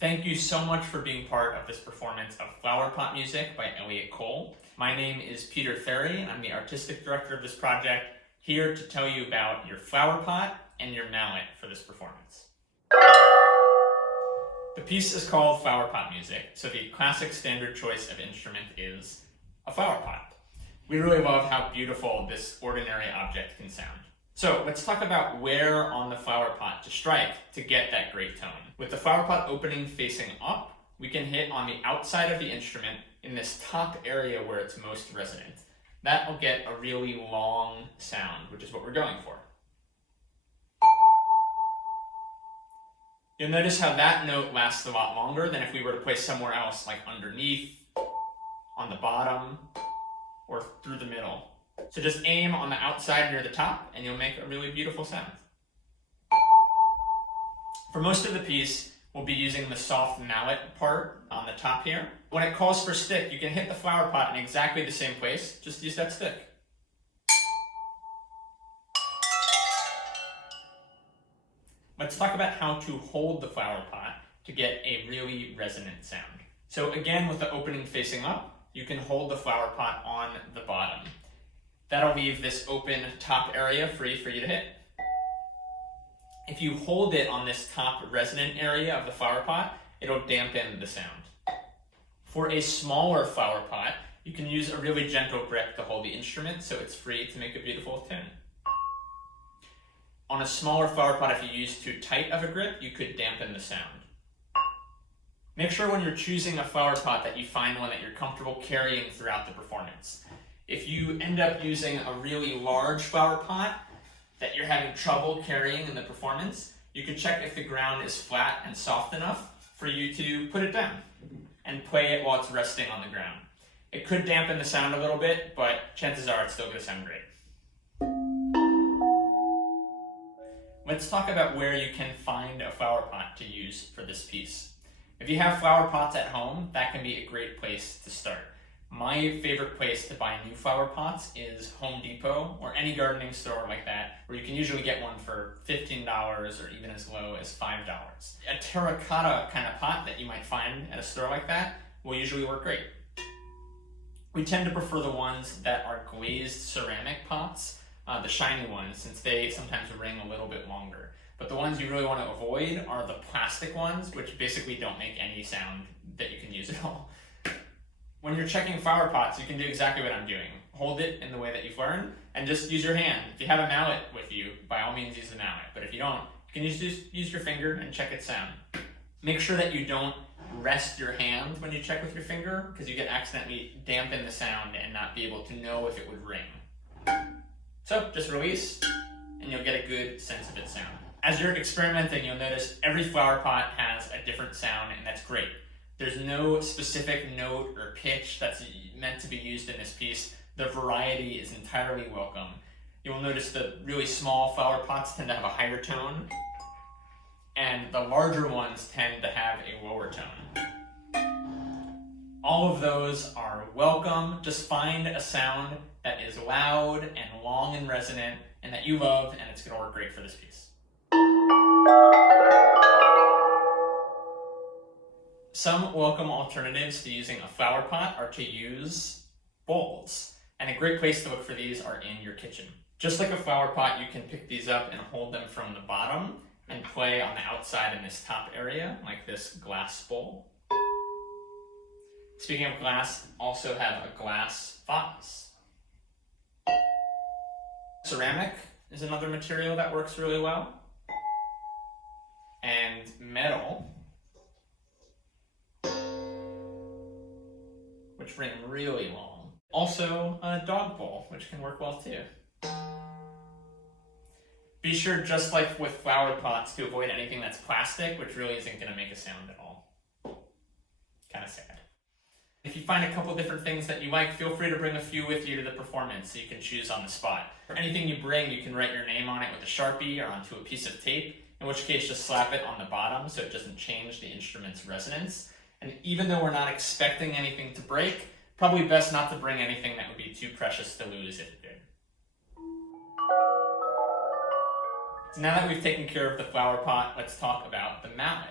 Thank you so much for being part of this performance of Flowerpot music by Elliot Cole. My name is Peter Ferry, and I'm the artistic director of this project, here to tell you about your flowerpot and your mallet for this performance. The piece is called Flowerpot music, so the classic standard choice of instrument is a flowerpot. We really love how beautiful this ordinary object can sound. So let's talk about where on the flowerpot to strike to get that great tone. With the flowerpot opening facing up, we can hit on the outside of the instrument in this top area where it's most resonant. That will get a really long sound, which is what we're going for. You'll notice how that note lasts a lot longer than if we were to play somewhere else, like underneath, on the bottom, or through the middle. So just aim on the outside near the top and you'll make a really beautiful sound. For most of the piece, we'll be using the soft mallet part on the top here. When it calls for stick, you can hit the flowerpot in exactly the same place, just use that stick. Let's talk about how to hold the flowerpot to get a really resonant sound. So again, with the opening facing up, you can hold the flowerpot on the bottom. That'll leave this open top area free for you to hit. If you hold it on this top resonant area of the flowerpot, it'll dampen the sound. For a smaller flowerpot, you can use a really gentle grip to hold the instrument so it's free to make a beautiful tune. On a smaller flowerpot, if you use too tight of a grip, you could dampen the sound. Make sure when you're choosing a flowerpot that you find one that you're comfortable carrying throughout the performance. If you end up using a really large flowerpot that you're having trouble carrying in the performance, you can check if the ground is flat and soft enough for you to put it down and play it while it's resting on the ground. It could dampen the sound a little bit, but chances are it's still going to sound great. Let's talk about where you can find a flowerpot to use for this piece. If you have flowerpots at home, that can be a great place to start. My favorite place to buy new flower pots is Home Depot or any gardening store like that, where you can usually get one for $15 or even as low as $5. A terracotta kind of pot that you might find at a store like that will usually work great. We tend to prefer the ones that are glazed ceramic pots, the shiny ones, since they sometimes ring a little bit longer. But the ones you really want to avoid are the plastic ones, which basically don't make any sound that you can use at all. When you're checking flower pots, you can do exactly what I'm doing. Hold it in the way that you've learned, and just use your hand. If you have a mallet with you, by all means use the mallet. But if you don't, you can just use your finger and check its sound. Make sure that you don't rest your hand when you check with your finger, because you could accidentally dampen the sound and not be able to know if it would ring. So just release, and you'll get a good sense of its sound. As you're experimenting, you'll notice every flower pot has a different sound, and that's great. There's no specific note or pitch that's meant to be used in this piece. The variety is entirely welcome. You'll notice the really small flower pots tend to have a higher tone, and the larger ones tend to have a lower tone. All of those are welcome. Just find a sound that is loud and long and resonant and that you love, and it's going to work great for this piece. Some welcome alternatives to using a flower pot are to use bowls, and a great place to look for these are in your kitchen. Just like a flower pot, you can pick these up and hold them from the bottom and play on the outside in this top area, like this glass bowl. Speaking of glass, also have a glass vase. Ceramic is another material that works really well, and metal, which ring really long. Also, a dog bowl, which can work well too. Be sure, just like with flower pots, to avoid anything that's plastic, which really isn't going to make a sound at all. Kind of sad. If you find a couple different things that you like, feel free to bring a few with you to the performance so you can choose on the spot. For anything you bring, you can write your name on it with a Sharpie or onto a piece of tape, in which case just slap it on the bottom so it doesn't change the instrument's resonance. And even though we're not expecting anything to break, probably best not to bring anything that would be too precious to lose if it did. So now that we've taken care of the flower pot, let's talk about the mallet.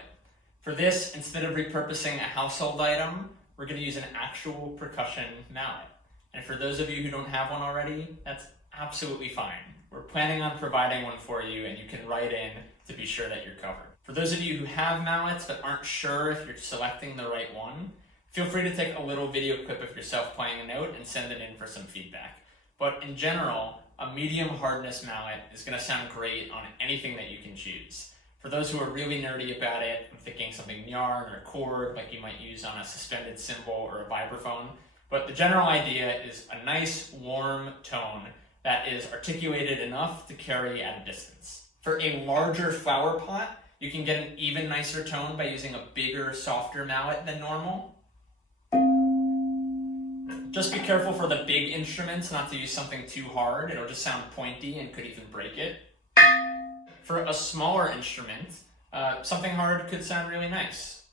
For this, instead of repurposing a household item, we're going to use an actual percussion mallet. And for those of you who don't have one already, that's absolutely fine. We're planning on providing one for you, and you can write in to be sure that you're covered. For those of you who have mallets but aren't sure if you're selecting the right one, feel free to take a little video clip of yourself playing a note and send it in for some feedback. But in general, a medium hardness mallet is going to sound great on anything that you can choose. For those who are really nerdy about it, I'm thinking something yarn or cord like you might use on a suspended cymbal or a vibraphone. But the general idea is a nice, warm tone that is articulated enough to carry at a distance. For a larger flower pot, you can get an even nicer tone by using a bigger, softer mallet than normal. Just be careful for the big instruments not to use something too hard. It'll just sound pointy and could even break it. For a smaller instrument, something hard could sound really nice.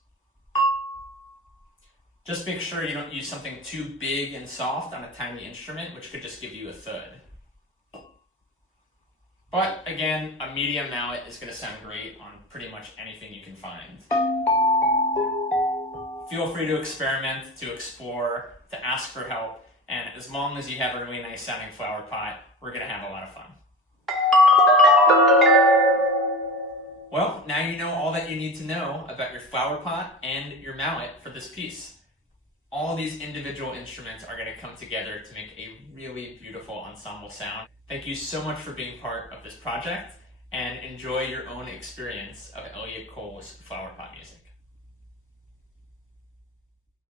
Just make sure you don't use something too big and soft on a tiny instrument, which could just give you a thud. But again, a medium mallet is going to sound great on pretty much anything you can find. Feel free to experiment, to explore, to ask for help, and as long as you have a really nice sounding flower pot, we're going to have a lot of fun. Well, now you know all that you need to know about your flower pot and your mallet for this piece. All these individual instruments are going to come together to make a really beautiful ensemble sound. Thank you so much for being part of this project, and enjoy your own experience of Elliot Cole's flower pot music.